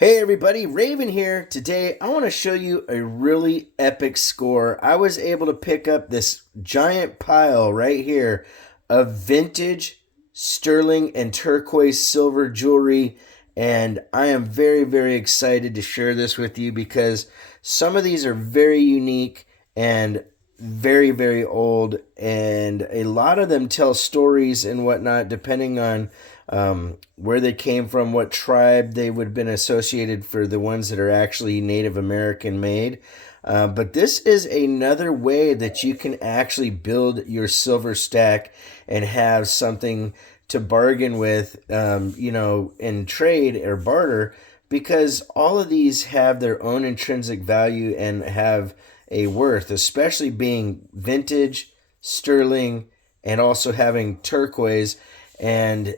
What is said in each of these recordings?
Hey everybody, Raven here. Today I want to show you a really epic score. I was able to pick up this giant pile right here of vintage sterling and turquoise silver jewelry, and I am very excited to share this with you because some of these are very unique and very old, and a lot of them tell stories and whatnot depending on where they came from, what tribe they would have been associated for the ones that are actually Native American made. But this is another way that you can actually build your silver stack and have something to bargain with, in trade or barter, because all of these have their own intrinsic value and have a worth, especially being vintage, sterling, and also having turquoise. And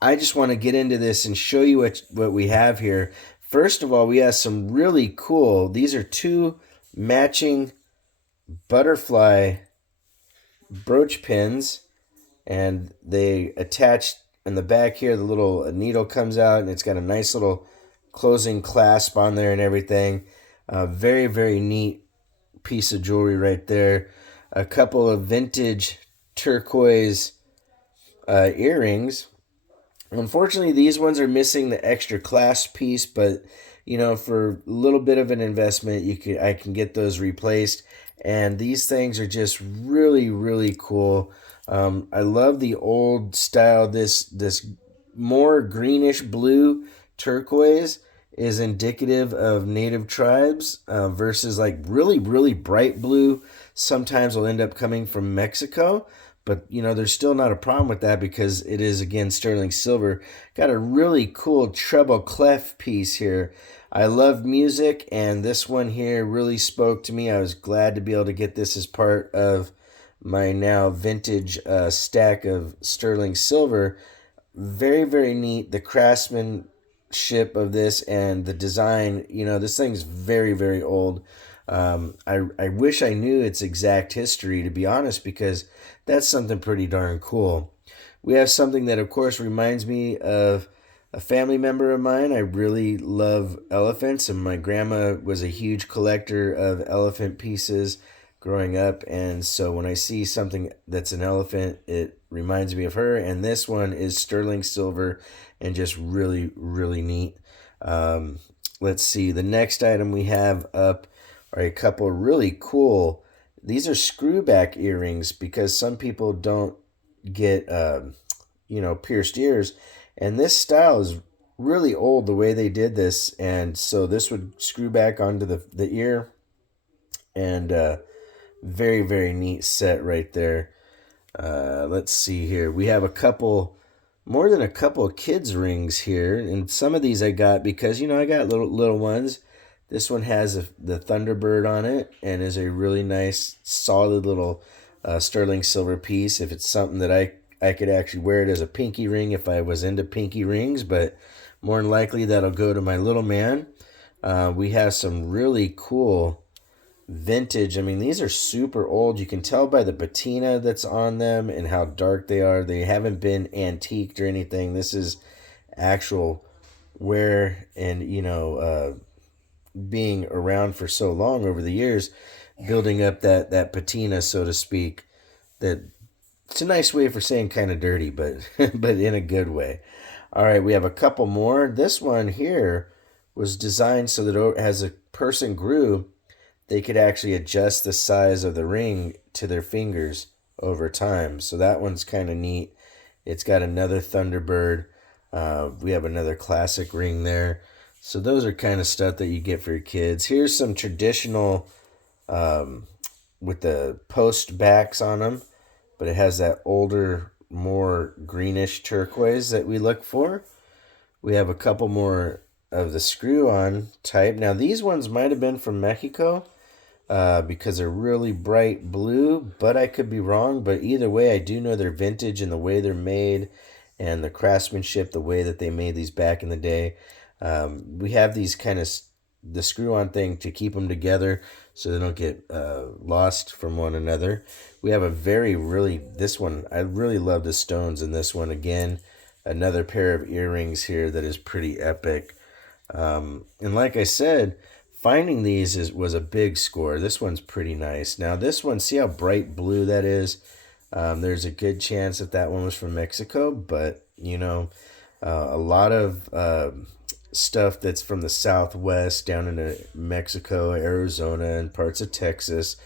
I just want to get into this and show you what we have here. First of all, we have some really cool, these are two matching butterfly brooch pins, and they attach in the back here. The little needle comes out and it's got a nice little closing clasp on there and everything. Very neat piece of jewelry right there. A couple of vintage turquoise earrings. Unfortunately, these ones are missing the extra clasp piece, but for a little bit of an investment, I can get those replaced. And these things are just really cool. I love the old style. This more greenish blue turquoise is indicative of native tribes, versus like really bright blue. Sometimes will end up coming from Mexico. But, there's still not a problem with that because it is, again, sterling silver. Got a really cool treble clef piece here. I love music, and this one here really spoke to me. I was glad to be able to get this as part of my now vintage stack of sterling silver. Very neat. The craftsmanship of this and the design, this thing's very old. I wish I knew its exact history, to be honest, because that's something pretty darn cool. We have something that, of course, reminds me of a family member of mine. I really love elephants, and my grandma was a huge collector of elephant pieces growing up. And so when I see something that's an elephant, it reminds me of her. And this one is sterling silver and just really neat. Let's see. The next item we have up are a couple really cool. These are screwback earrings because some people don't get, pierced ears. And this style is really old, the way they did this. And so this would screw back onto the ear. And very neat set right there. Let's see here. We have more than a couple of kids' rings here. And some of these I got because, I got little ones. This one has the Thunderbird on it and is a really nice, solid little sterling silver piece. If it's something that I could actually wear it as a pinky ring if I was into pinky rings, but more than likely that'll go to my little man. We have some really cool vintage. I mean, these are super old. You can tell by the patina that's on them and how dark they are. They haven't been antiqued or anything. This is actual wear and, being around for so long over the years, building up that patina, so to speak. That it's a nice way for saying kind of dirty, but but in a good way. All right, we have a couple more. This one here was designed so that as a person grew, they could actually adjust the size of the ring to their fingers over time. So that one's kind of neat. It's got another Thunderbird. We have another classic ring there. So those are kind of stuff that you get for your kids. Here's some traditional with the post backs on them, but it has that older, more greenish turquoise that we look for. We have a couple more of the screw-on type. Now these ones might have been from Mexico because they're really bright blue, but I could be wrong. But either way, I do know they're vintage in the way they're made and the craftsmanship, the way that they made these back in the day. We have these kind of the screw-on thing to keep them together so they don't get lost from one another. We have this one, I really love the stones in this one. Again, another pair of earrings here that is pretty epic. And like I said, finding these was a big score. This one's pretty nice. Now this one, see how bright blue that is? There's a good chance that that one was from Mexico, but you know, a lot of stuff that's from the Southwest down into Mexico, Arizona, and parts of Texas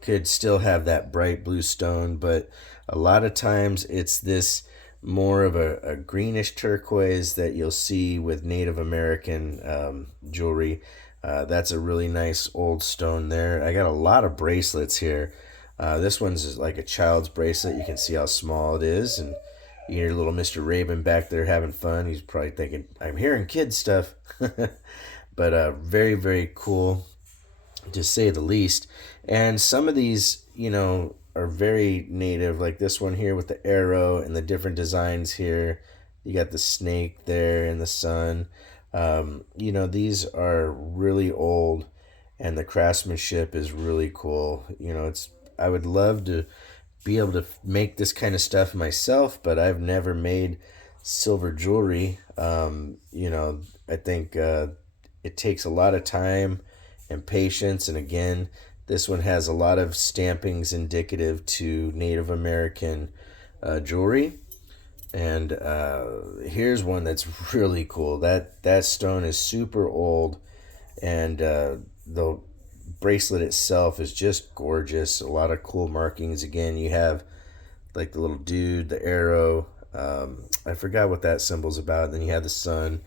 could still have that bright blue stone, but a lot of times it's this more of a greenish turquoise that you'll see with Native American jewelry. That's a really nice old stone there. I got a lot of bracelets here. This one's like a child's bracelet. You can see how small it is, and you hear little Mr. Raven back there having fun. He's probably thinking, I'm hearing kid stuff. But very, very cool, to say the least. And some of these, you know, are very native, like this one here with the arrow and the different designs here. You got the snake there and the sun. You know, these are really old, and the craftsmanship is really cool. You know, I would love to be able to make this kind of stuff myself, but I've never made silver jewelry. You know, I think it takes a lot of time and patience, and again, this one has a lot of stampings indicative to Native American jewelry. And here's one that's really cool. That stone is super old, and the bracelet itself is just gorgeous. A lot of cool markings. Again, you have like the little dude, the arrow. I forgot what that symbol's about. Then you have the sun.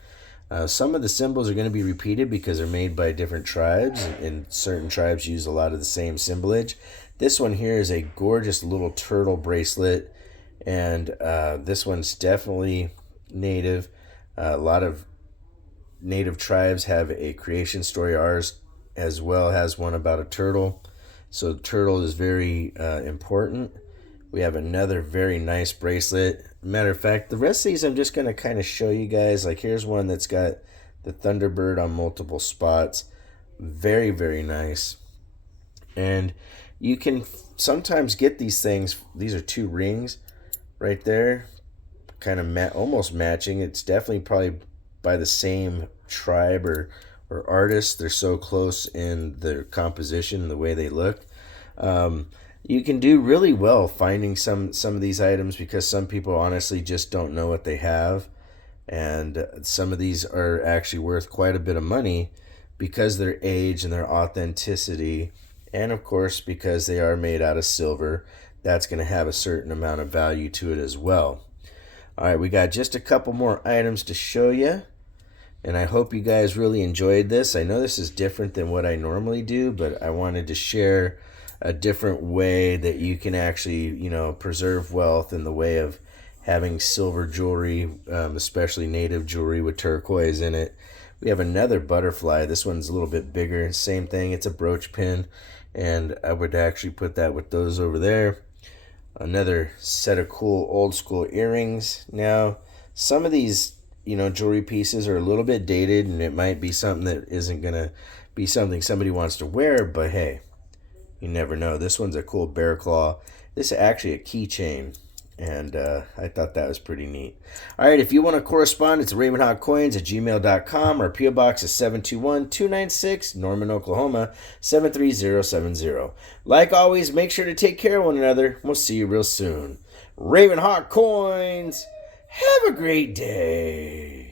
Some of the symbols are going to be repeated because they're made by different tribes, and certain tribes use a lot of the same symbolage. This one here is a gorgeous little turtle bracelet, and this one's definitely native. A lot of native tribes have a creation story. Ours as well has one about a turtle. So turtle is very important. We have another very nice bracelet. Matter of fact, the rest of these I'm just going to kind of show you guys. Like here's one that's got the Thunderbird on multiple spots. Very, very nice. And you can sometimes get these things. These are two rings right there. Kind of almost matching. It's definitely probably by the same tribe or artist. They're so close in their composition and the way they look. You can do really well finding some of these items because some people honestly just don't know what they have, and some of these are actually worth quite a bit of money because their age and their authenticity, and of course because they are made out of silver. That's going to have a certain amount of value to it as well. All right, we got just a couple more items to show you, and I hope you guys really enjoyed this. I know this is different than what I normally do, but I wanted to share a different way that you can actually, you know, preserve wealth in the way of having silver jewelry, especially native jewelry with turquoise in it. We have another butterfly. This one's a little bit bigger. Same thing. It's a brooch pin, and I would actually put that with those over there. Another set of cool old school earrings. Now, some of these, you know, jewelry pieces are a little bit dated, and it might be something that isn't going to be something somebody wants to wear, but hey, you never know. This one's a cool bear claw. This is actually a keychain, and I thought that was pretty neat. All right, if you want to correspond, it's ravenhawkcoins@gmail.com. Our P.O. Box is 721-296, Norman, Oklahoma, 73070. Like always, make sure to take care of one another. We'll see you real soon. Ravenhawk Coins, have a great day.